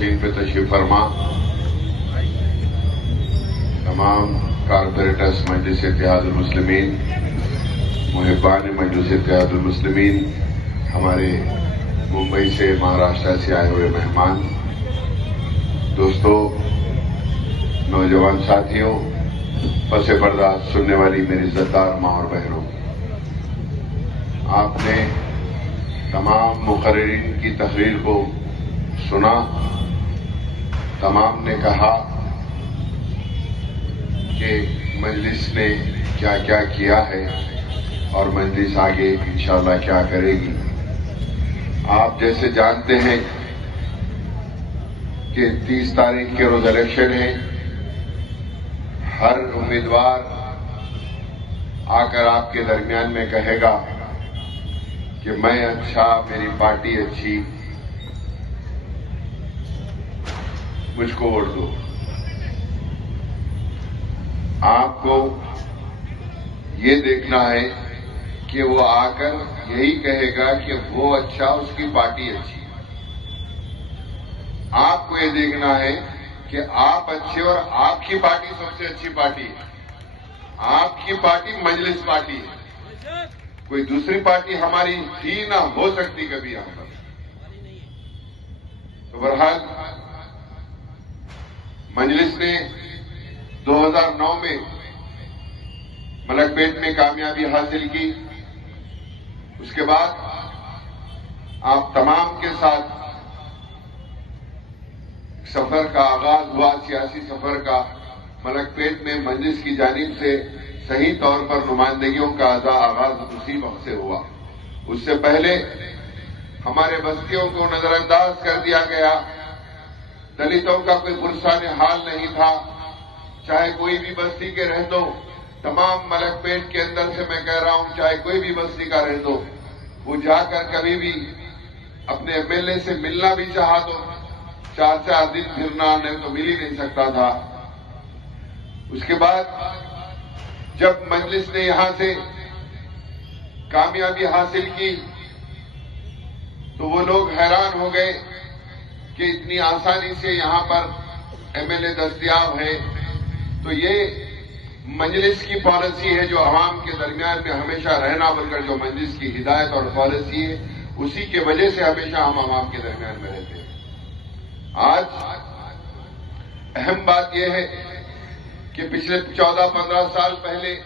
Screen पे तशरीफ फरमा, तमाम कारपोरेटर्स मजलिस इत्तेहादुल मुस्लिमीन, मुहिब्बान मजलिस इत्तेहादुल मुस्लिमीन, हमारे मुंबई से, महाराष्ट्र से आए हुए मेहमान, दोस्तों, नौजवान साथियों, पसे पर्दा सुनने वाली मेरी इज्जतदार माँ और बहनों, आपने तमाम मुकर्रिरीन की तकरीर को सुना। तमाम ने कहा कि मजलिस ने क्या क्या किया है और मजलिस आगे इंशाअल्लाह क्या करेगी। आप जैसे जानते हैं कि 30 तारीख के रोज इलेक्शन है। हर उम्मीदवार आकर आपके दरमियान में कहेगा कि मैं अच्छा, मेरी पार्टी अच्छी, मुझको वोट दो। आपको ये देखना है कि वो आकर यही कहेगा कि वो अच्छा, उसकी पार्टी अच्छी। आपको ये देखना है कि आप अच्छे और आपकी पार्टी सबसे अच्छी पार्टी है। आपकी पार्टी मजलिस पार्टी है, कोई दूसरी पार्टी हमारी थी ना हो सकती कभी यहां पर। तो बहरहाल मजलिस ने 2009 में मलकपेट में कामयाबी हासिल की। उसके बाद आप तमाम के साथ सफर का आगाज हुआ, सियासी सफर का। मलकपेट में मजलिस की जानिब से सही तौर पर नुमाइंदगियों का आगाज उसी वक्त से हुआ। उससे पहले हमारे बस्तियों को नजरअंदाज कर दिया गया। दलितों का कोई पुरसाने हाल नहीं था, चाहे कोई भी बस्ती के रह दो। तमाम मलकपेट के अंदर से मैं कह रहा हूं, चाहे कोई भी बस्ती का रह दो, वो जाकर कभी भी अपने एमएलए से मिलना भी चाहा तो 4-4 दिन फिरना, नहीं तो मिल ही नहीं सकता था। उसके बाद जब मजलिस ने यहां से कामयाबी हासिल की तो वो लोग हैरान हो गए कि इतनी आसानी से यहां पर एमएलए दस्तयाब है। तो ये मजलिस की पॉलिसी है जो अवाम के दरमियान में हमेशा रहना, बनकर जो मजलिस की हिदायत और पॉलिसी है, उसी के वजह से हमेशा हम अवाम के दरमियान में रहते हैं। आज अहम बात यह है कि पिछले 14-15 साल पहले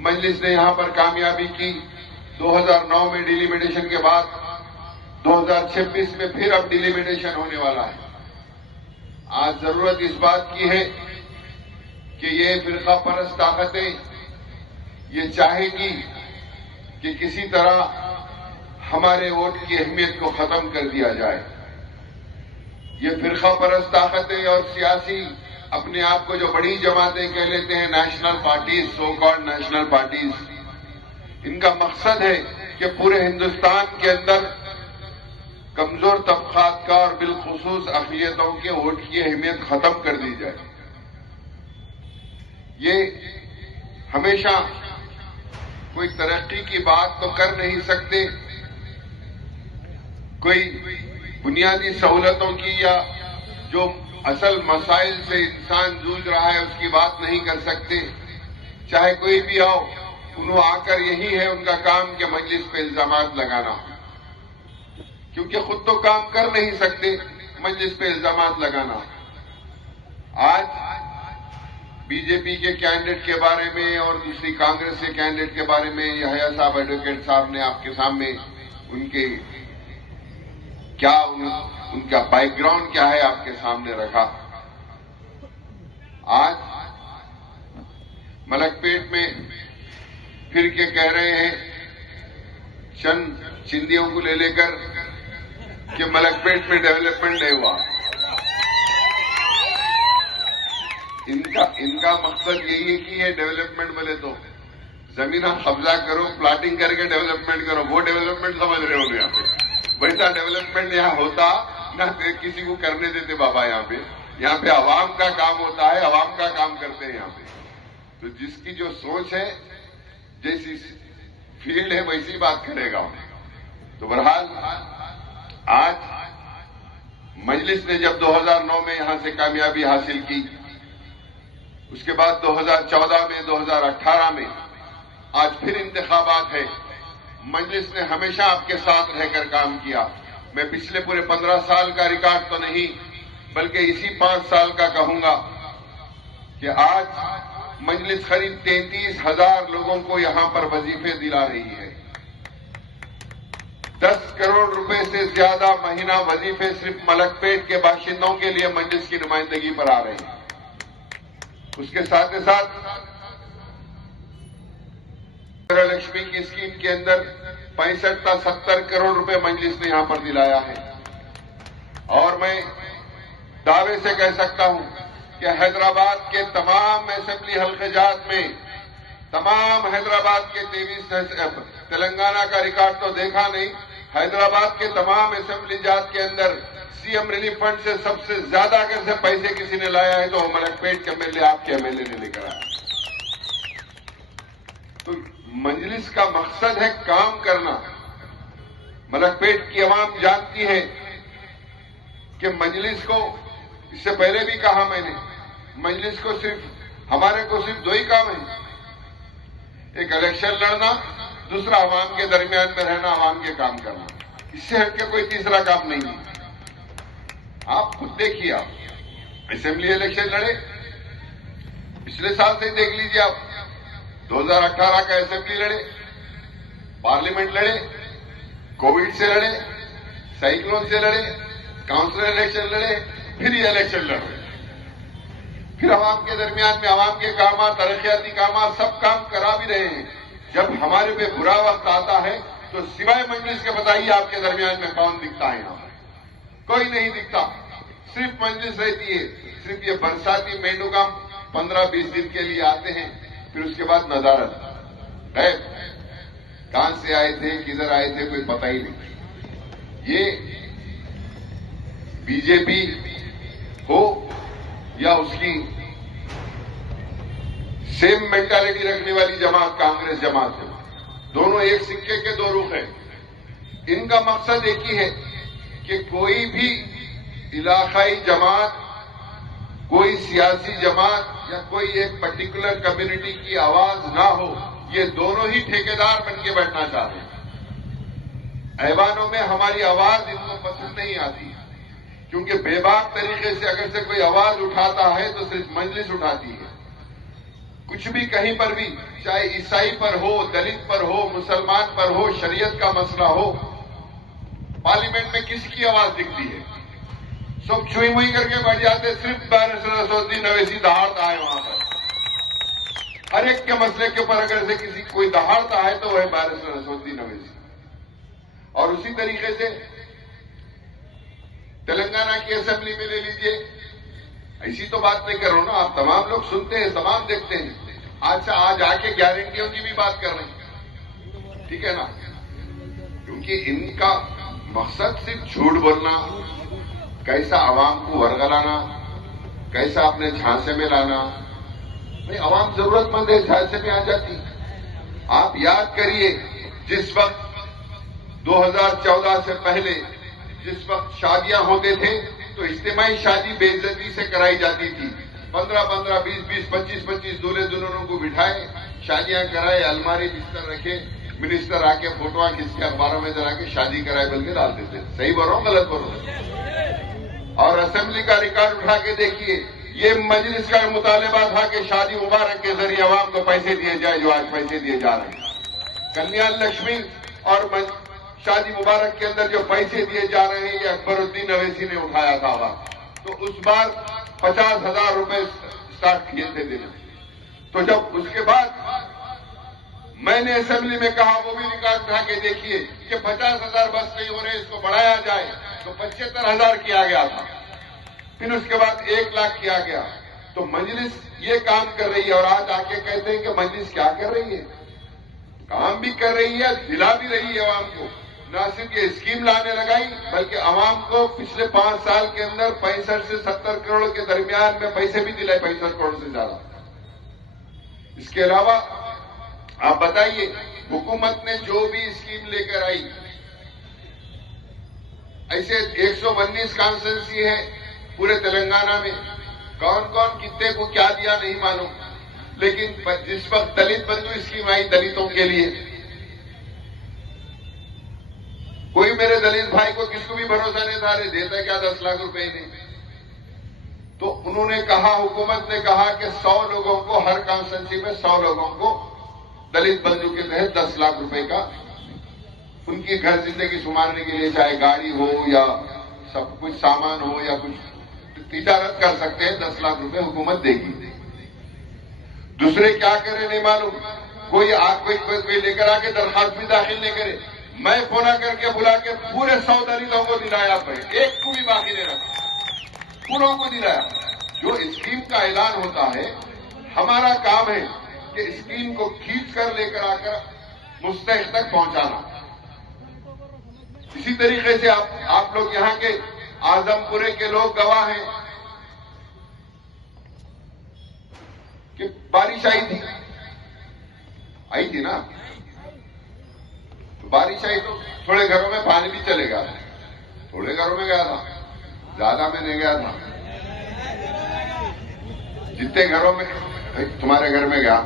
मजलिस ने यहां पर कामयाबी की। 2009 में डिलिमिटेशन के बाद 2026 में फिर अब डिलिमिटेशन होने वाला है। आज जरूरत इस बात की है कि ये फिरका परस्त ताकतें ये चाहेगी कि किसी तरह हमारे वोट की अहमियत को खत्म कर दिया जाए। ये फिरका परस्त ताकतें और सियासी अपने आप को जो बड़ी जमातें कह लेते हैं, national parties, so called national parties, इनका मकसद है कि पूरे हिंदुस्तान के अंदर कमजोर तबकात का और बिलखुसूस अक़लियतों के वोट की अहमियत खत्म कर दी जाए। ये हमेशा कोई तरक्की की बात तो कर नहीं सकते, कोई बुनियादी सहूलतों की या जो असल मसाइल से इंसान जूझ रहा है उसकी बात नहीं कर सकते। चाहे कोई भी आओ, उन्होंने आकर यही है उनका काम कि मजलिस पे इल्जामात लगाना, क्योंकि खुद तो काम कर नहीं सकते, मजलिस पे इल्जामात लगाना। आज बीजेपी के कैंडिडेट के बारे में और दूसरी कांग्रेस के कैंडिडेट के बारे में यहया साहब, एडवोकेट साहब ने आपके सामने उनके क्या उनका बैकग्राउंड क्या है आपके सामने रखा। आज मलकपेट में फिर के कह रहे हैं चंद चिंदियों को ले लेकर कि मलकपेट में डेवलपमेंट नहीं हुआ। इनका मकसद यही है कि ये डेवलपमेंट बोले तो जमीन कब्जा करो, प्लाटिंग करके डेवलपमेंट करो, वो डेवलपमेंट समझ रहे हो। यहाँ पे वैसा डेवलपमेंट यहाँ होता ना, किसी को करने देते बाबा। यहाँ पे आवाम का काम होता है, आवाम का काम करते हैं यहाँ पे। तो जिसकी जो सोच है, जैसी फील्ड है, वैसी बात करेगा। तो बहरहाल आज मजलिस ने जब 2009 में यहां से कामयाबी हासिल की, उसके बाद 2014 में, 2018 में, आज फिर इंतखाबात है। मजलिस ने हमेशा आपके साथ रहकर काम किया। मैं पिछले पूरे 15 साल का रिकॉर्ड तो नहीं, बल्कि इसी 5 साल का कहूंगा कि आज मजलिस करीब 33,000 लोगों को यहां पर वजीफे दिला रही है। 10 करोड़ रुपए से ज्यादा महीना वजीफे सिर्फ मलकपेट के बाशिंदों के लिए मजलिस की नुमाइंदगी पर आ रहे हैं। उसके साथ ही साथ लक्ष्मी की स्कीम के अंदर 65 से 70 करोड़ रुपए मजलिस ने यहां पर दिलाया है। और मैं दावे से कह सकता हूं कि हैदराबाद के तमाम असेंबली हल्केजात में, तमाम हैदराबाद के 23 तेलंगाना का रिकॉर्ड तो देखा नहीं, हैदराबाद के तमाम असेंबली जात के अंदर सीएम रिलीफ फंड से सबसे ज्यादा अगर से पैसे किसी ने लाया है तो मलकपेट के एमएलए, आपके एमएलए ने लेकर आया। तो मजलिस का मकसद है काम करना। मलकपेट की आवाम जानती है कि मजलिस को, इससे पहले भी कहा मैंने, मजलिस को हमारे को सिर्फ 2 ही काम है, एक इलेक्शन लड़ना, दूसरा आवाम के दरमियान में रहना, आवाम के काम करना। इससे हटके कोई तीसरा काम नहीं है। आप खुद देखिए, आप असेंबली इलेक्शन लड़े, पिछले साल से देख लीजिए आप, 2018 का असेंबली लड़े, पार्लियामेंट लड़े, कोविड से लड़े, साइक्लोन से लड़े, काउंसिल इलेक्शन लड़े, फिर ये इलेक्शन लड़े, फिर आवाम के दरमियान में आवाम के काम, तरक्याती काम, सब काम करा भी रहे हैं। जब हमारे पे बुरा वक्त आता है तो सिवाय मजलिस के बताइए आपके दरमियान में कौन दिखता है? यहां कोई नहीं दिखता, सिर्फ मजलिस रहती है। सिर्फ ये बरसाती मेंढुकाम 15-20 दिन के लिए आते हैं, फिर उसके बाद नजारत है, कहां से आए थे, किधर आए थे, कोई पता ही नहीं। ये बीजेपी हो या उसकी सेम मेंटालिटी रखने वाली जमात कांग्रेस जमात है, दोनों एक सिक्के के 2 रुख हैं। इनका मकसद एक ही है कि कोई भी इलाकाई जमात, कोई सियासी जमात या कोई एक पर्टिकुलर कम्युनिटी की आवाज ना हो। ये दोनों ही ठेकेदार बन के बैठना चाहते हैं। ऐवानों में हमारी आवाज इनको पसंद नहीं आती, क्योंकि बेबाक तरीके से अगर से कोई आवाज उठाता है तो सिर्फ मजलिस उठाती है। कुछ भी कहीं पर भी, चाहे ईसाई पर हो, दलित पर हो, मुसलमान पर हो, शरीयत का मसला हो, पार्लियामेंट में किसकी आवाज दिखती है? सब छुई मुई करके बैठ जाते, सिर्फ बैरिस्टर नसरुद्दीन अवैसी दहाड़ता है वहां पर। हर एक के मसले के ऊपर अगर से किसी कोई दहाड़ता है तो वह बैरिस्टर नसरुद्दीन अवैसी। और उसी तरीके से तेलंगाना की असेंबली में ले लीजिए, ऐसी तो बात नहीं कर रहा हूं ना, आप तमाम लोग सुनते हैं, तमाम देखते हैं। आज आके गारंटियों की भी बात कर रहे हैं, ठीक है ना? क्योंकि इनका मकसद सिर्फ झूठ बोलना, कैसा आवाम को वरगलाना, कैसा अपने झांसे में लाना। भाई आवाम जरूरतमंद है, झांसे में आ जाती। आप याद करिए, जिस वक्त 2014 से पहले जिस वक्त शादियां होते थे तो इज्तिमाई शादी बेइज्जती से कराई जाती थी। 15-15, 20-20, 25-25 दूल्हे दुल्हनों को बिठाए, शादियां कराए, अलमारी बिस्तर रखे, मिनिस्टर आके फोटोआं खींच के अखबारों में जरा के शादी कराए बोल के डाल देते। सही बोल रहा हूं, गलत बोल रहा हूं? और असेंबली का रिकॉर्ड उठा के देखिए, ये मजलिस का मुतालबा था कि शादी मुबारक के जरिए आवाम को पैसे दिए जाए, जो आज पैसे दिए जा रहे हैं। कल्याण लक्ष्मी और शादी मुबारक के अंदर जो पैसे दिए जा रहे हैं, ये अकबरुद्दीन अवैसी ने उठाया था वहां। तो उस बार 50,000 रुपए स्टार्ट किए थे देना। तो जब उसके बाद मैंने असेंबली में कहा, वो भी रिकॉर्ड उठा के देखिए कि 50,000 बस नहीं हो रहे, इसको बढ़ाया जाए, तो 75,000 किया गया था। फिर उसके बाद 1 लाख किया गया। तो मजलिस ये काम कर रही है, और आज आके कहते हैं कि मजलिस क्या कर रही है? काम भी कर रही है, दिला भी रही है आवाम को। न सिर्फ ये स्कीम लाने लगाई, बल्कि आवाम को पिछले 5 साल के अंदर 65 से 70 करोड़ के दरमियान में पैसे भी दिलाए, 65 करोड़ से ज्यादा। इसके अलावा आप बताइए, हुकूमत ने जो भी स्कीम लेकर आई, ऐसे 119 कॉन्स्टिट्यूंसी है पूरे तेलंगाना में, कौन कौन कितने को क्या दिया नहीं मालूम, लेकिन जिस वक्त दलित बंधु स्कीम आई दलितों के लिए, कोई मेरे दलित भाई को किसको भी भरोसा नहीं था, अरे देता क्या 10 लाख रुपए नहीं। तो उन्होंने कहा, हुकूमत ने कहा कि 100 लोगों को, हर कॉन्स्टिट्यूंसी में 100 लोगों को दलित बंधु के तहत 10 लाख रुपए का उनकी घर जिंदगी संभालने के लिए, चाहे गाड़ी हो या सब कुछ सामान हो या कुछ तिजारत कर सकते हैं, 10 लाख रुपए हुकूमत देगी। दूसरे क्या करे नहीं मालूम, कोई लेकर आके दरखास्त भी दाखिल नहीं करे। मैं फोन करके बुला के पूरे 100 दलितों को दिलाया, एक को भी बाकी नहीं रखा, पूरों को दिलाया। जो स्कीम का ऐलान होता है, हमारा काम है कि स्कीम को खींच कर लेकर आकर मुस्तहिक तक पहुंचाना। इसी तरीके से आप लोग यहां के आजमपुरे के लोग गवाह हैं कि बारिश आई थी ना, तो बारिश आई तो थोड़े घरों में पानी भी चलेगा, थोड़े घरों में गया था, ज्यादा में नहीं गया था। जितने घरों में, तुम्हारे घर में गया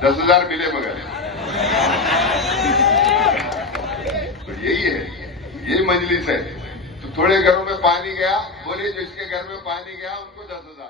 10,000 मिले मगर, तो यही है, यही मजलिस है। तो थोड़े घरों में पानी गया, बोले जो इसके घर में पानी गया उनको 10,000।